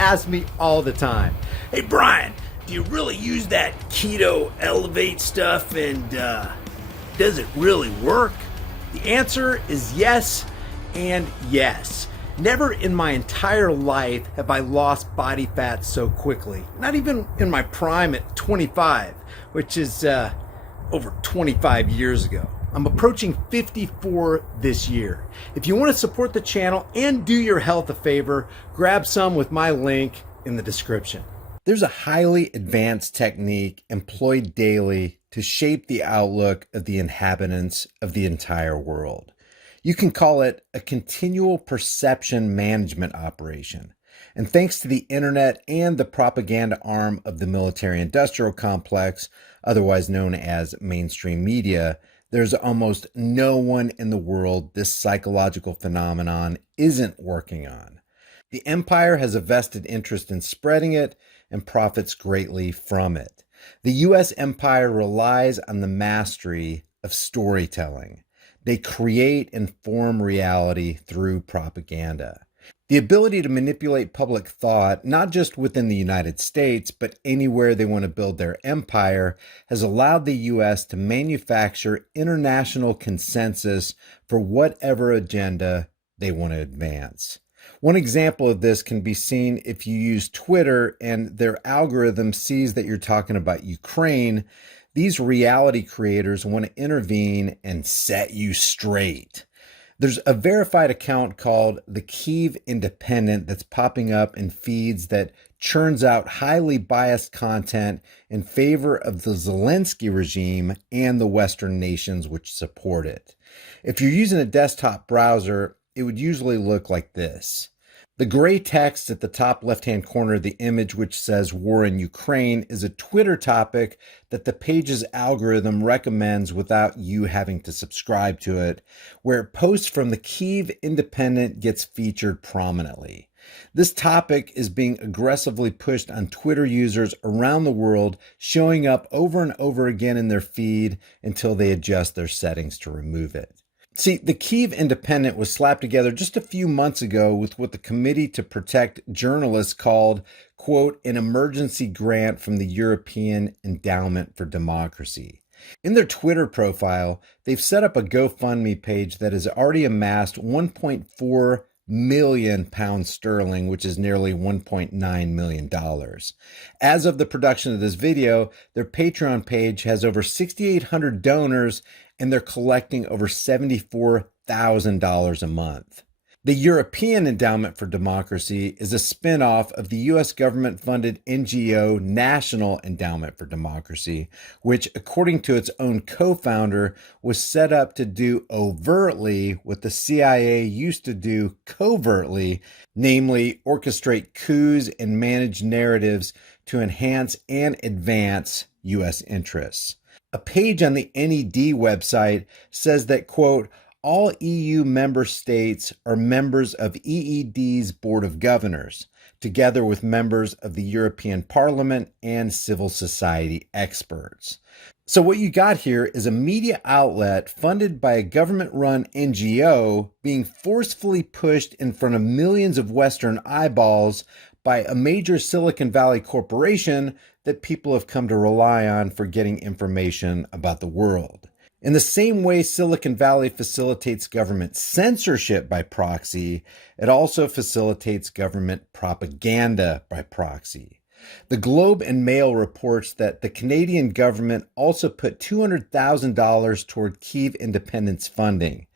ask me all the time, "Hey Brian, do you really use that keto elevate stuff and does it really work?" The answer is yes and yes. Never in my entire life have I lost body fat so quickly. Not even in my prime at 25, which is over 25 years ago. I'm approaching 54 this year. If you want to support the channel and do your health a favor, grab some with my link in the description. There's a highly advanced technique employed daily to shape the outlook of the inhabitants of the entire world. You can call it a continual perception management operation. And thanks to the internet and the propaganda arm of the military-industrial complex, otherwise known as mainstream media, there's almost no one in the world this psychological phenomenon isn't working on. The empire has a vested interest in spreading it and profits greatly from it. The U.S. empire relies on the mastery of storytelling. They create and form reality through propaganda. The ability to manipulate public thought, not just within the United States, but anywhere they want to build their empire, has allowed the U.S. to manufacture international consensus for whatever agenda they want to advance. One example of this can be seen if you use Twitter and their algorithm sees that you're talking about Ukraine. These reality creators want to intervene and set you straight. There's a verified account called the Kyiv Independent that's popping up in feeds that churns out highly biased content in favor of the Zelensky regime and the Western nations which support it. If you're using a desktop browser, it would usually look like this. The gray text at the top left-hand corner of the image which says war in Ukraine is a Twitter topic that the page's algorithm recommends without you having to subscribe to it, where posts from the Kyiv Independent gets featured prominently. This topic is being aggressively pushed on Twitter users around the world, showing up over and over again in their feed until they adjust their settings to remove it. See, the Kyiv Independent was slapped together just a few months ago with what the Committee to Protect Journalists called, quote, an emergency grant from the European Endowment for Democracy. In their Twitter profile, they've set up a GoFundMe page that has already amassed 1.4 million pounds sterling, which is nearly $1.9 million. As of the production of this video, their Patreon page has over 6,800 donors and they're collecting over $74,000 a month. The European Endowment for Democracy is a spin-off of the U.S. government-funded NGO National Endowment for Democracy, which, according to its own co-founder, was set up to do overtly what the CIA used to do covertly, namely orchestrate coups and manage narratives to enhance and advance U.S. interests. A page on the NED website says that, quote, all EU member states are members of EED's Board of Governors, together with members of the European Parliament and civil society experts. So what you got here is a media outlet funded by a government-run NGO being forcefully pushed in front of millions of Western eyeballs by a major Silicon Valley corporation that people have come to rely on for getting information about the world. In the same way Silicon Valley facilitates government censorship by proxy, it also facilitates government propaganda by proxy. The Globe and Mail reports that the Canadian government also put $200,000 toward Kyiv Independence funding.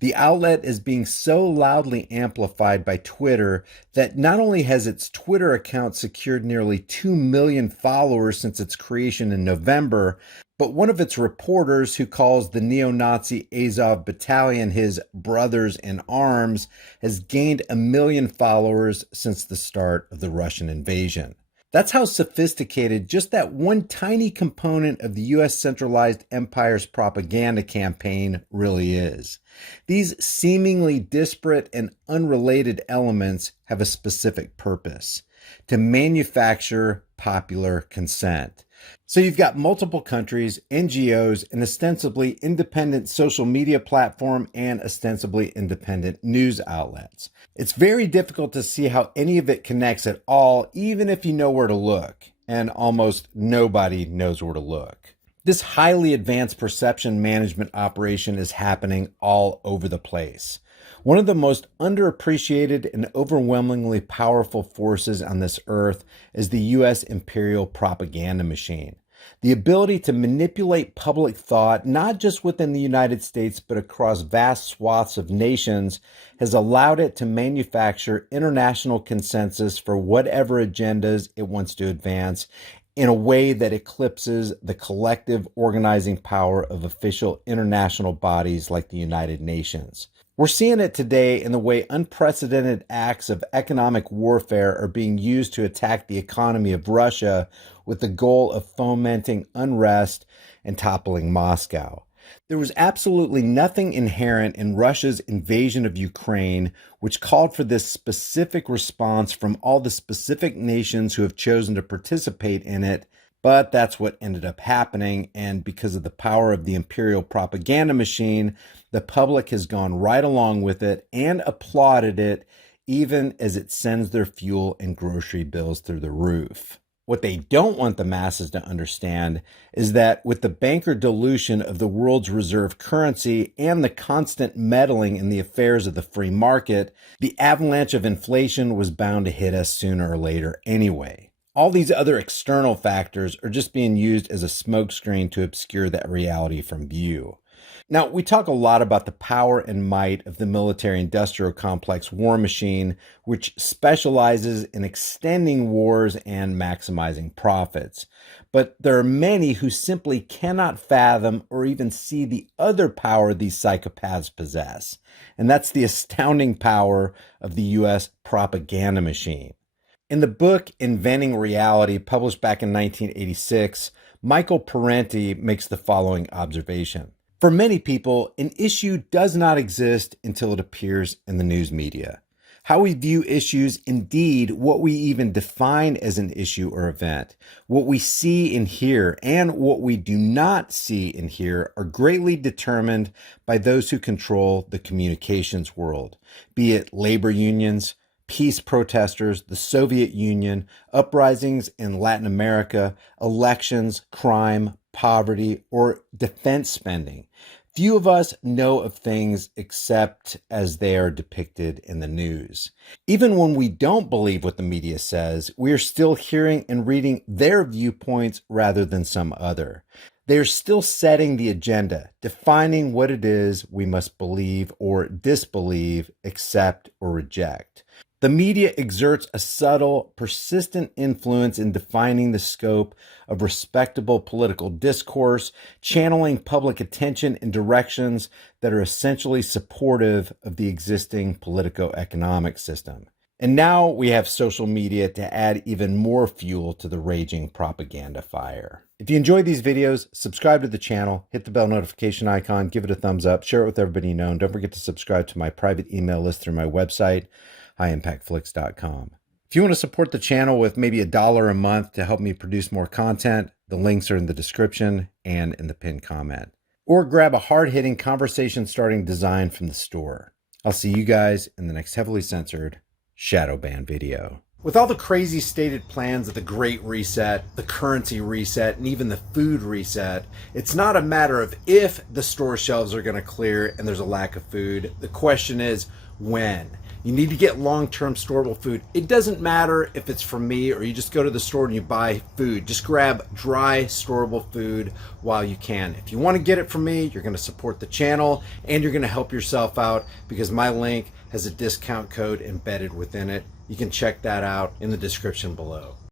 The outlet is being so loudly amplified by Twitter that not only has its Twitter account secured nearly 2 million followers since its creation in November, but one of its reporters, who calls the neo-Nazi Azov Battalion his brothers in arms, has gained 1 million followers since the start of the Russian invasion. That's how sophisticated just that one tiny component of the U.S. centralized empire's propaganda campaign really is. These seemingly disparate and unrelated elements have a specific purpose: to manufacture popular consent, So you've got multiple countries, NGOs, an ostensibly independent social media platform, and ostensibly independent news outlets. It's very difficult to see how any of it connects at all, even if you know where to look. And almost nobody knows where to look. This highly advanced perception management operation is happening all over the place. One of the most underappreciated and overwhelmingly powerful forces on this earth is the U.S. imperial propaganda machine. The ability to manipulate public thought, not just within the United States, but across vast swaths of nations, has allowed it to manufacture international consensus for whatever agendas it wants to advance in a way that eclipses the collective organizing power of official international bodies like the United Nations. We're seeing it today in the way unprecedented acts of economic warfare are being used to attack the economy of Russia with the goal of fomenting unrest and toppling Moscow. There was absolutely nothing inherent in Russia's invasion of Ukraine, which called for this specific response from all the specific nations who have chosen to participate in it. But that's what ended up happening, and because of the power of the imperial propaganda machine, the public has gone right along with it and applauded it, even as it sends their fuel and grocery bills through the roof. What they don't want the masses to understand is that with the banker dilution of the world's reserve currency and the constant meddling in the affairs of the free market, the avalanche of inflation was bound to hit us sooner or later anyway. All these other external factors are just being used as a smokescreen to obscure that reality from view. Now, we talk a lot about the power and might of the military-industrial complex war machine, which specializes in extending wars and maximizing profits. But there are many who simply cannot fathom or even see the other power these psychopaths possess. And that's the astounding power of the U.S. propaganda machine. In the book Inventing Reality, published back in 1986, Michael Parenti makes the following observation. For many people, an issue does not exist until it appears in the news media. How we view issues, indeed, what we even define as an issue or event, what we see and hear, and what we do not see and hear are greatly determined by those who control the communications world, be it labor unions, peace protesters, the Soviet Union, uprisings in Latin America, elections, crime, poverty, or defense spending. Few of us know of things except as they are depicted in the news. Even when we don't believe what the media says, we are still hearing and reading their viewpoints rather than some other. They are still setting the agenda, defining what it is we must believe or disbelieve, accept or reject. The media exerts a subtle, persistent influence in defining the scope of respectable political discourse, channeling public attention in directions that are essentially supportive of the existing politico-economic system. And now we have social media to add even more fuel to the raging propaganda fire. If you enjoy these videos, subscribe to the channel, hit the bell notification icon, give it a thumbs up, share it with everybody you know, and don't forget to subscribe to my private email list through my website, highimpactflix.com. If you want to support the channel with maybe $1 a month to help me produce more content, the links are in the description and in the pinned comment. Or grab a hard-hitting, conversation-starting design from the store. I'll see you guys in the next heavily censored shadow ban video. With all the crazy stated plans of the Great Reset, the currency reset, and even the food reset, it's not a matter of if the store shelves are going to clear and there's a lack of food. The question is when. You need to get long-term storable food. It doesn't matter if it's from me or you just go to the store and you buy food. Just grab dry, storable food while you can. If you want to get it from me, you're going to support the channel and you're going to help yourself out because my link has a discount code embedded within it. You can check that out in the description below.